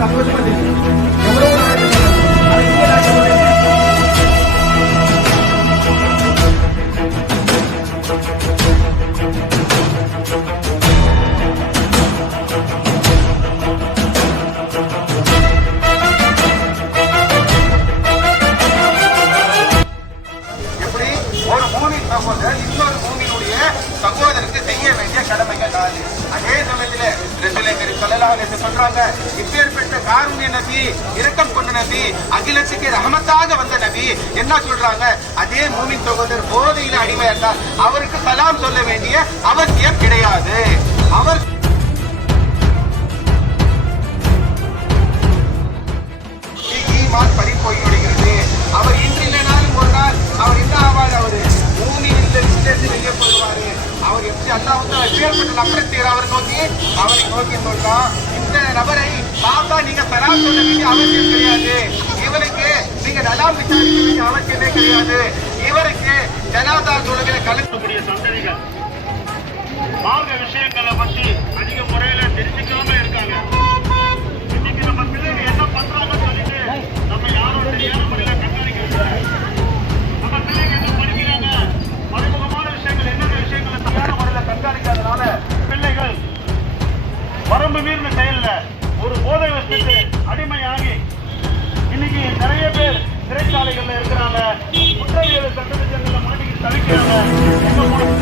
சந்தோஷமா எவ்வளவு எப்படி? ஒரு மூமின் சகோதரர் இன்னொரு மூமினுடைய சகோதரருக்கு செய்ய வேண்டிய கடமைகள் அதே சமயத்துல சொல்றாங்க. இப்பேற்பட்ட காருண்ய நபி இரக்கம் கொண்ட நபி அகிலத்துக்கு ரகமத்தாக வந்த நபி என்ன சொல்றாங்க? அதே மூமின் சகோதரர் போதையில் அடிமையா இருந்தால் அவருக்கு சலாம் சொல்ல வேண்டிய அவசியம் கிடையாது. அவர் ஈமான் பறி போய் அவர் எப்படி அல்லாஹ் எப்பேற்பட்ட நபரை செய்யற அவர் நோக்கி அவரை நோக்கி சொல்றான் இந்த நபரை பாப்பா நீங்க சலாம் சொல்ல வேண்டிய அவசியம் கிடையாது. இவருக்கு நீங்க நல்லா விசாரிக்க வேண்டிய அவசியமே கிடையாது. இவருக்கு ஜனாதா தொழுகிற கலக்கக்கூடிய இருக்கக்கூடிய சந்ததிகள். மார்க்க வரம்பு மீறின செயல்ல ஒரு போதை வஸ்துக்கு அடிமையாகி இன்னைக்கு நிறைய பேர் சிறைச்சாலைகள்ல இருக்கிறாங்க குற்றவியல் சட்டத்திட்டங்களை மாட்டிக்கிட்டு தவிக்கிறாங்க.